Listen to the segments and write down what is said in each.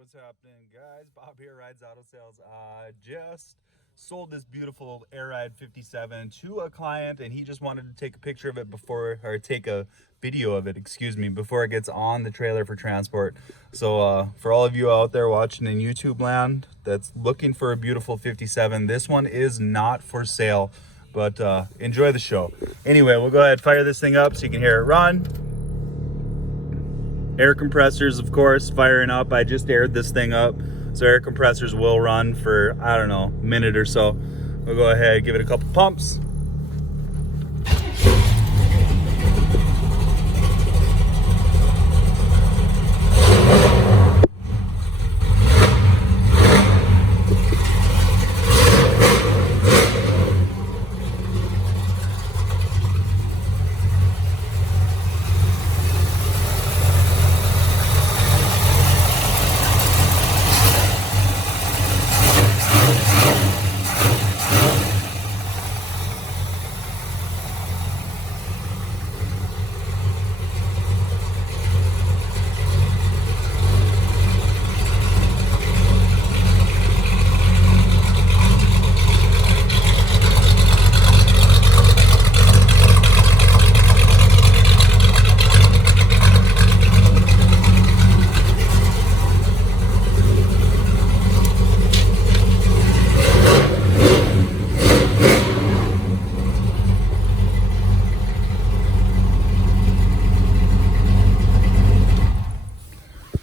what's happening, guys? Bob here, Rides Auto Sales. Just sold this beautiful Air Ride 57 to a client, and he just wanted to take a picture of it or take a video of it, excuse me, before it gets on the trailer for transport. So for all of you out there watching in YouTube land that's looking for a beautiful 57, this one is not for sale, but enjoy the show. Anyway, we'll go ahead, fire this thing up so you can hear it run. Air compressors, of course, firing up. I just aired this thing up, so air compressors will run for, I don't know, a minute or so. We'll go ahead, give it a couple pumps.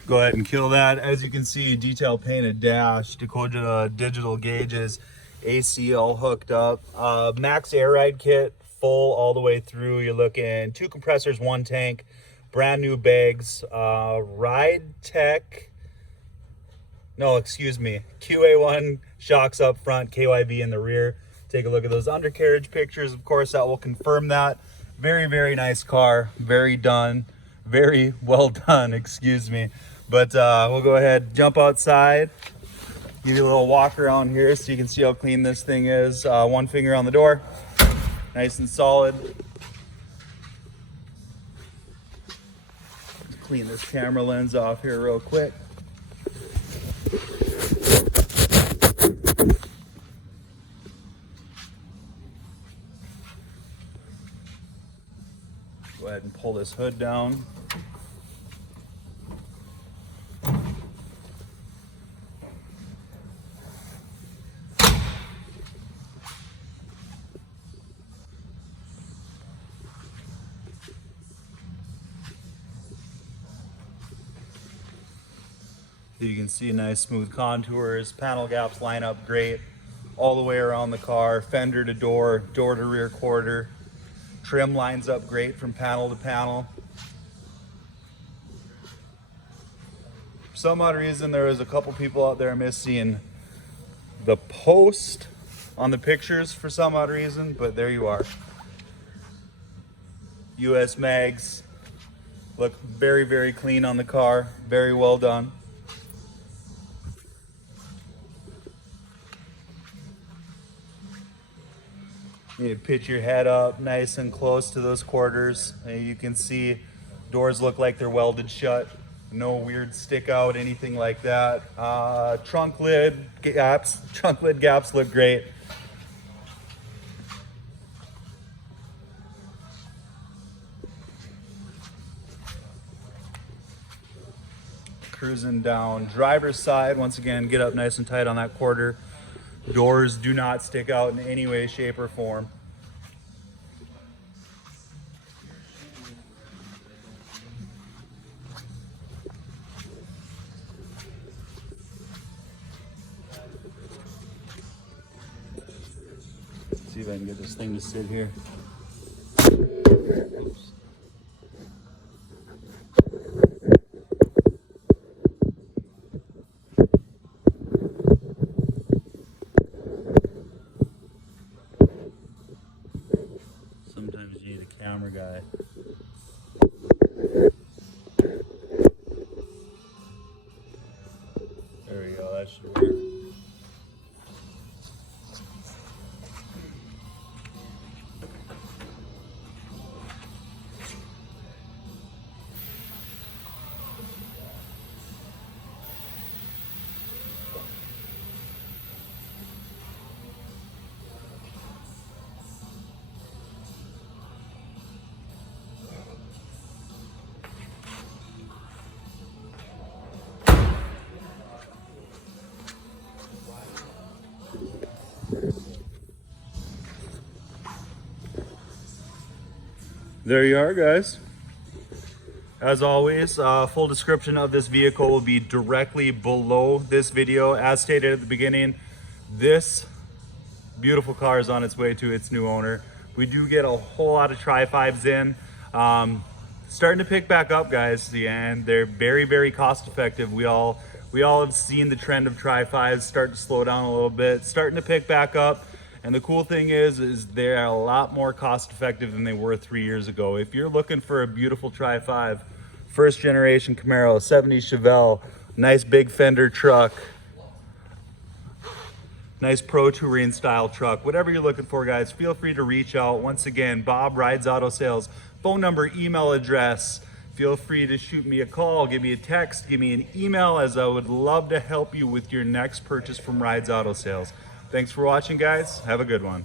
Go ahead and kill that. As you can see, detail painted dash, Dakota digital gauges, AC all hooked up. Max air ride kit, full all the way through. You're looking 2 compressors, 1 tank, brand new bags. Ride Tech, no, excuse me, QA1 shocks up front, KYB in the rear. Take a look at those undercarriage pictures. Of course, that will confirm that. Very, very nice car. Very well done, excuse me. But we'll go ahead, jump outside, give you a little walk around here so you can see how clean this thing is. 1 finger on the door, nice and solid. Let's clean this camera lens off here real quick. Go ahead and pull this hood down. You can see nice smooth contours, panel gaps line up great all the way around the car, fender to door, door to rear quarter. Trim lines up great from panel to panel. For some odd reason, there was a couple people out there missing the post on the pictures for some odd reason, but there you are. US mags look very, very clean on the car, very well done. You need to pitch your head up nice and close to those quarters. You can see doors look like they're welded shut. No weird stick out, anything like that. Trunk lid gaps look great. Cruising down driver's side, once again, get up nice and tight on that quarter. Doors do not stick out in any way, shape, or form. Let's see if I can get this thing to sit here. Oops. Sometimes you need a camera guy. There we go, that should work. there you are, guys. As always, full description of this vehicle will be directly below this video. As stated at the beginning, this beautiful car is on its way to its new owner. We do get a whole lot of Tri-5s in. Starting to pick back up, guys, and they're very, very cost effective. We all have seen the trend of Tri-5s start to slow down a little bit, starting to pick back up. And the cool thing is they're a lot more cost effective than they were 3 years ago. If you're looking for a beautiful Tri-5, first generation Camaro, 70 Chevelle, nice big fender truck, nice Pro Touring style truck, whatever you're looking for, guys, feel free to reach out. Once again, Bob Rides Auto Sales, phone number, email address. Feel free to shoot me a call, give me a text, give me an email, as I would love to help you with your next purchase from Rides Auto Sales. Thanks for watching, guys. Have a good one.